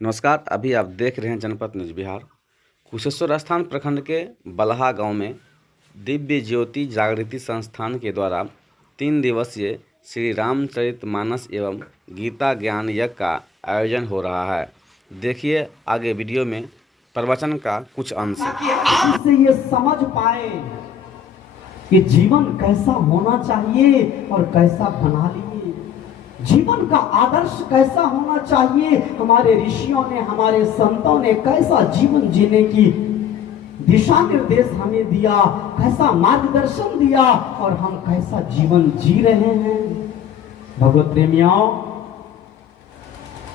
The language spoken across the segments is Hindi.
नमस्कार। अभी आप देख रहे हैं जनपद न्यूज बिहार। कुशेश्वर स्थान प्रखंड के बलहा गांव में दिव्य ज्योति जागृति संस्थान के द्वारा 3 दिवसीय श्री रामचरितमानस एवं गीता ज्ञान यज्ञ का आयोजन हो रहा है। देखिए आगे वीडियो में प्रवचन का कुछ अंश। ताकि आज से ये समझ पाए कि जीवन कैसा होना चाहिए और कैसा बना लिए, जीवन का आदर्श कैसा होना चाहिए। हमारे ऋषियों ने, हमारे संतों ने कैसा जीवन जीने की दिशा निर्देश हमें दिया, कैसा मार्गदर्शन दिया और हम कैसा जीवन जी रहे हैं। भगवत प्रेमियों,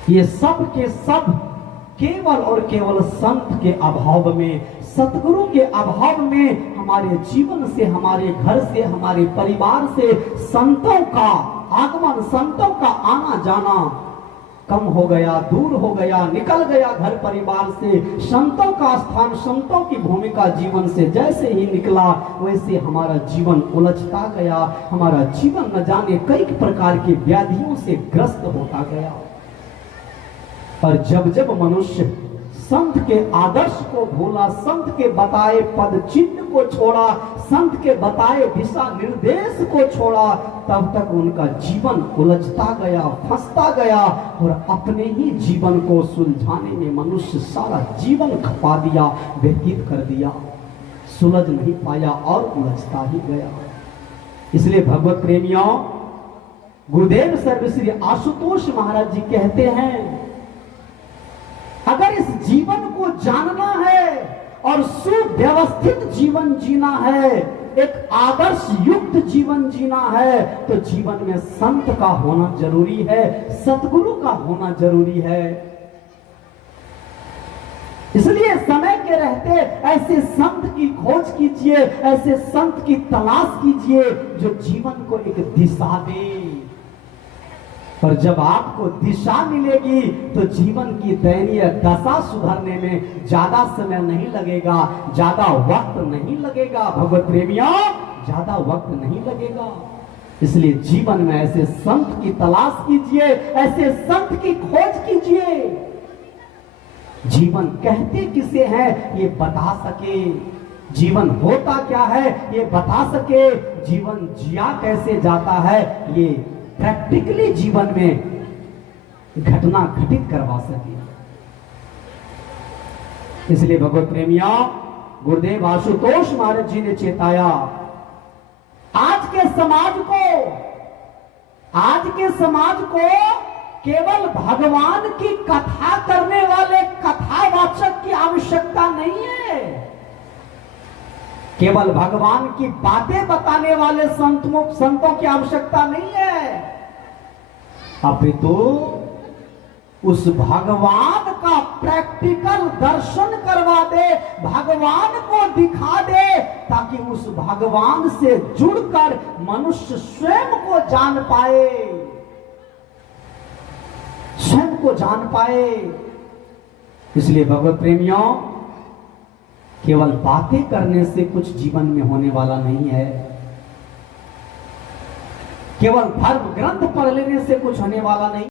ये सब के सब केवल और केवल संत के अभाव में, सतगुरु के अभाव में हमारे जीवन से, हमारे घर से, हमारे परिवार से संतों का आगमन, संतों का आना जाना कम हो गया, दूर हो गया, निकल गया घर परिवार से। संतों का स्थान, संतों की भूमिका जीवन से जैसे ही निकला वैसे हमारा जीवन उलझता गया। हमारा जीवन न जाने कई प्रकार की व्याधियों से ग्रस्त होता गया। और जब जब मनुष्य संत के आदर्श को भूला, संत के बताए पद चिन्ह को छोड़ा, संत के बताए दिशा निर्देश को छोड़ा, तब तक उनका जीवन उलझता गया, फंसता गया और अपने ही जीवन को सुलझाने में मनुष्य सारा जीवन खपा दिया, व्यतीत कर दिया, सुलझ नहीं पाया और उलझता ही गया। इसलिए भगवत प्रेमियों, गुरुदेव सर्वश्री आशुतोष महाराज जी कहते हैं, अगर इस जीवन को जानना है और सुव्यवस्थित जीवन जीना है, एक आदर्श युक्त जीवन जीना है, तो जीवन में संत का होना जरूरी है, सतगुरु का होना जरूरी है। इसलिए समय के रहते ऐसे संत की खोज कीजिए, ऐसे संत की तलाश कीजिए जो जीवन को एक दिशा दे। और जब आपको दिशा मिलेगी तो जीवन की दयनीय दशा सुधरने में ज्यादा समय नहीं लगेगा, ज्यादा वक्त नहीं लगेगा। भगवत प्रेमियों, ज्यादा वक्त नहीं लगेगा। इसलिए जीवन में ऐसे संत की तलाश कीजिए, ऐसे संत की खोज कीजिए, जीवन कहते किसे हैं ये बता सके, जीवन होता क्या है ये बता सके, जीवन जिया कैसे जाता है ये प्रैक्टिकली जीवन में घटना घटित करवा सके। इसलिए भगवत प्रेमियों, गुरुदेव आशुतोष महाराज जी ने चेताया, आज के समाज को केवल भगवान की कथा करने वाले कथावाचक की आवश्यकता नहीं है, केवल भगवान की बातें बताने वाले संतों की आवश्यकता नहीं है, अपितु उस भगवान का प्रैक्टिकल दर्शन करवा दे, भगवान को दिखा दे, ताकि उस भगवान से जुड़कर मनुष्य स्वयं को जान पाए, स्वयं को जान पाए। इसलिए भगवत प्रेमियों, केवल बातें करने से कुछ जीवन में होने वाला नहीं है, केवल धर्म ग्रंथ पढ़ लेने से कुछ होने वाला नहीं।